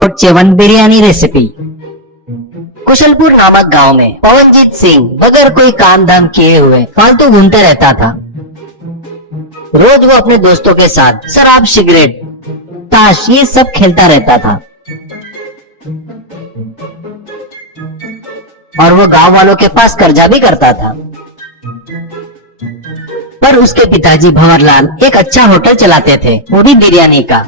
Chevon biryani recipe. Kushalpur नामक गांव में पवनजीत सिंह बगैर कोई काम धाम किए हुए फालतू घूमते रहता था। रोज वो अपने दोस्तों के साथ शराब, सिगरेट, ताश ये सब खेलता रहता था और वो गांव वालों के पास कर्जा भी करता था। पर उसके पिताजी भंवरलाल एक अच्छा होटल चलाते थे, वो भी बिरयानी का।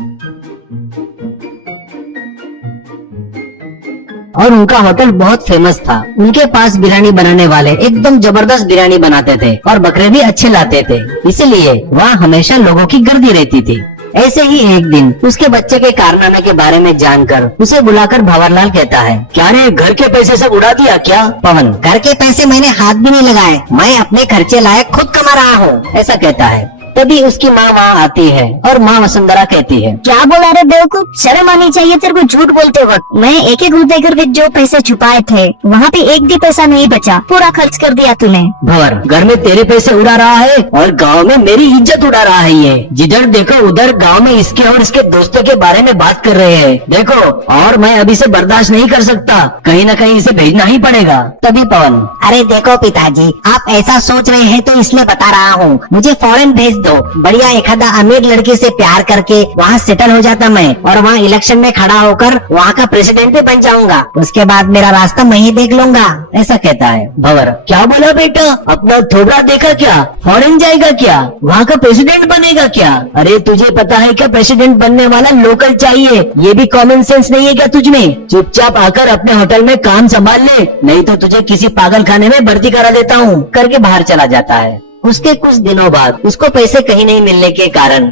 और उनका होटल बहुत फेमस था। उनके पास बिरयानी बनाने वाले एकदम जबरदस्त बिरयानी बनाते थे और बकरे भी अच्छे लाते थे, इसलिए वहाँ हमेशा लोगों की गर्दी रहती थी। ऐसे ही एक दिन उसके बच्चे के कारनामे के बारे में जानकर उसे बुलाकर भंवरलाल कहता है, क्या रे घर के पैसे सब उड़ा दिया क्या? पवन, घर के पैसे मैंने हाथ भी नहीं लगाए, मैं अपने खर्चे लायक खुद कमा रहा हूँ, ऐसा कहता है। तभी उसकी माँ वहाँ आती है और माँ वसुंधरा कहती है, क्या बोला रे बेवकूफ, शर्म आनी चाहिए तेरे को झूठ बोलते वक्त। मैं एक एक रुपए करके जो पैसे छुपाए थे वहाँ पे एक भी पैसा नहीं बचा, पूरा खर्च कर दिया तूने। भंवर, घर में तेरे पैसे उड़ा रहा है और गांव में मेरी इज्जत उड़ा रहा है ये। जिधर देखो उधर गांव में इसके और इसके दोस्तों के बारे में बात कर रहे हैं। देखो, और मैं अभी से बर्दाश्त नहीं कर सकता, कहीं न कहीं इसे भेजना ही पड़ेगा। तभी पवन, अरे देखो पिताजी, आप ऐसा सोच रहे हैं तो इसलिए बता रहा हूँ, मुझे फॉरेन भेज दो। बढ़िया एक आधा अमीर लड़की से प्यार करके वहाँ सेटल हो जाता मैं और वहाँ इलेक्शन में खड़ा होकर वहाँ का प्रेसिडेंट भी बन जाऊंगा। उसके बाद मेरा रास्ता मैं ही देख लूंगा, ऐसा कहता है। भंवर, क्या बोला बेटा, अपना थोबड़ा देखा क्या? फॉरेन जाएगा क्या? वहाँ का प्रेसिडेंट बनेगा क्या? अरे तुझे पता है क्या, प्रेसिडेंट बनने वाला लोकल चाहिए, ये भी कॉमन सेंस नहीं है क्या तुझमें? चुपचाप आकर अपने होटल में काम संभाल ले, नहीं तो तुझे किसी पागल खाने में भर्ती करा देता हूँ, करके बाहर चला जाता है। उसके कुछ दिनों बाद उसको पैसे कहीं नहीं मिलने के कारण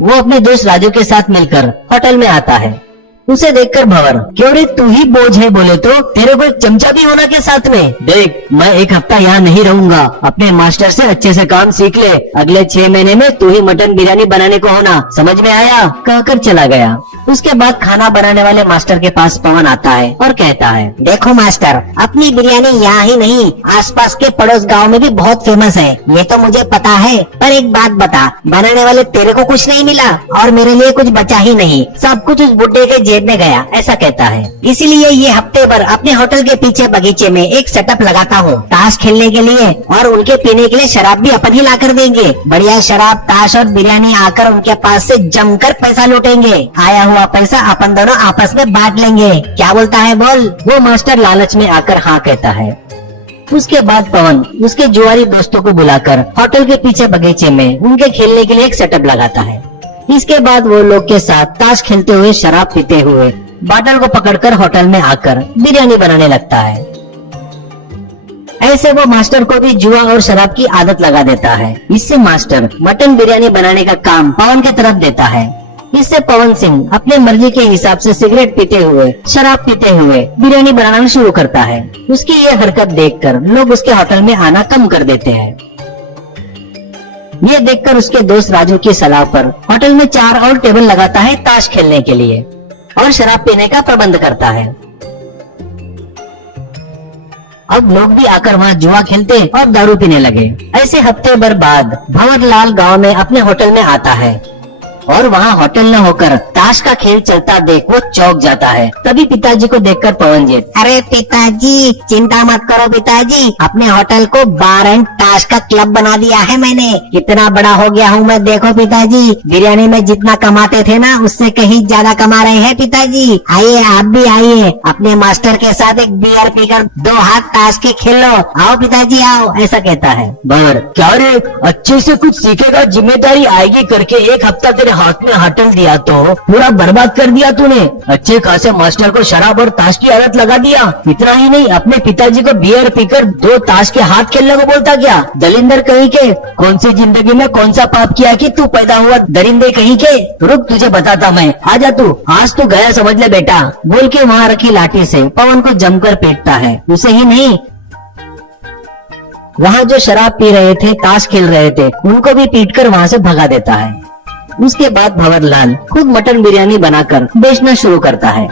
वो अपने दोस्त राजू के साथ मिलकर होटल में आता है। उसे देखकर भंवर, क्यों रे तू ही बोझ है, बोले तो तेरे को एक चमचा भी होना के साथ में। देख, मैं एक हफ्ता यहाँ नहीं रहूंगा, अपने मास्टर से अच्छे से काम सीख ले, अगले 6 महीने में तू ही मटन बिरयानी बनाने को होना, समझ में आया? कहकर चला गया। उसके बाद खाना बनाने वाले मास्टर के पास पवन आता है और कहता है, देखो मास्टर, अपनी बिरयानी यहाँ ही नहीं आसपास के पड़ोस गांव में भी बहुत फेमस है, ये तो मुझे पता है, पर एक बात बता, बनाने वाले तेरे को कुछ नहीं मिला और मेरे लिए कुछ बचा ही नहीं, सब कुछ उस बुड्ढे के जेब में गया, ऐसा कहता है। इसीलिए ये हफ्ते भर अपने होटल के पीछे बगीचे में एक सेटअप लगाता हूँ ताश खेलने के लिए, और उनके पीने के लिए शराब भी अपन ही ला कर देंगे। बढ़िया शराब, ताश और बिरयानी आकर उनके पास से जमकर पैसा लूटेंगे, आया हुआ पैसा अपन दोनों आपस में बांट लेंगे। क्या बोलता है बोल? वो मास्टर लालच में आकर हाँ कहता है। उसके बाद पवन उसके जुआरी दोस्तों को बुलाकर होटल के पीछे बगीचे में उनके खेलने के लिए एक सेटअप लगाता है। इसके बाद वो लोग के साथ ताश खेलते हुए, शराब पीते हुए बाटल को पकड़कर होटल में आकर बिरयानी बनाने लगता है। ऐसे वो मास्टर को भी जुआ और शराब की आदत लगा देता है। इससे मास्टर मटन बिरयानी बनाने का काम पवन के तरफ देता है। इससे पवन सिंह अपने मर्जी के हिसाब से सिगरेट पीते हुए, शराब पीते हुए बिरयानी बनाना शुरू करता है। उसकी ये हरकत देखकर लोग उसके होटल में आना कम कर देते हैं। ये देखकर उसके दोस्त राजू की सलाह पर होटल में 4 और टेबल लगाता है ताश खेलने के लिए और शराब पीने का प्रबंध करता है। अब लोग भी आकर वहाँ जुआ खेलते और दारू पीने लगे। ऐसे हफ्ते भर बाद भंवरलाल गांव में अपने होटल में आता है और वहाँ होटल न होकर ताश का खेल चलता देख वो चौंक जाता है। तभी पिताजी को देखकर पवनजीत, अरे पिताजी चिंता मत करो पिताजी, अपने होटल को बार एंड ताश का क्लब बना दिया है मैंने, कितना बड़ा हो गया हूँ मैं, देखो पिताजी, बिरयानी में जितना कमाते थे ना उससे कहीं ज्यादा कमा रहे हैं पिताजी। आइए आप भी आइए, अपने मास्टर के साथ एक बियर पीकर 2 हाथ ताश के खेल लो, आओ पिताजी आओ, ऐसा कहता है। भंवर, क्या रे अच्छे से कुछ सीखेगा, जिम्मेदारी आएगी करके एक हफ्ता तेरे हाथ में होटल दिया तो पूरा बर्बाद कर दिया तूने। अच्छे खासे मास्टर को शराब और ताश की आदत लगा दिया। इतना ही नहीं, अपने पिताजी को बियर पीकर 2 ताश के हाथ खेलने को बोलता क्या? दलिंदर कहीं के, कौन सी जिंदगी में कौन सा पाप किया कि तू पैदा हुआ दरिंदे कहीं के? रुक तुझे बताता मैं, आजा तू, आज तू गया समझ ले बेटा, बोल के वहाँ रखी लाठी से पवन को जमकर पीटता है। उसे ही नहीं, वहाँ जो शराब पी रहे थे, ताश खेल रहे थे, उनको भी पीटकर वहाँ से भगा देता है। उसके बाद भंवरलाल खुद मटन बिरयानी बनाकर बेचना शुरू करता है।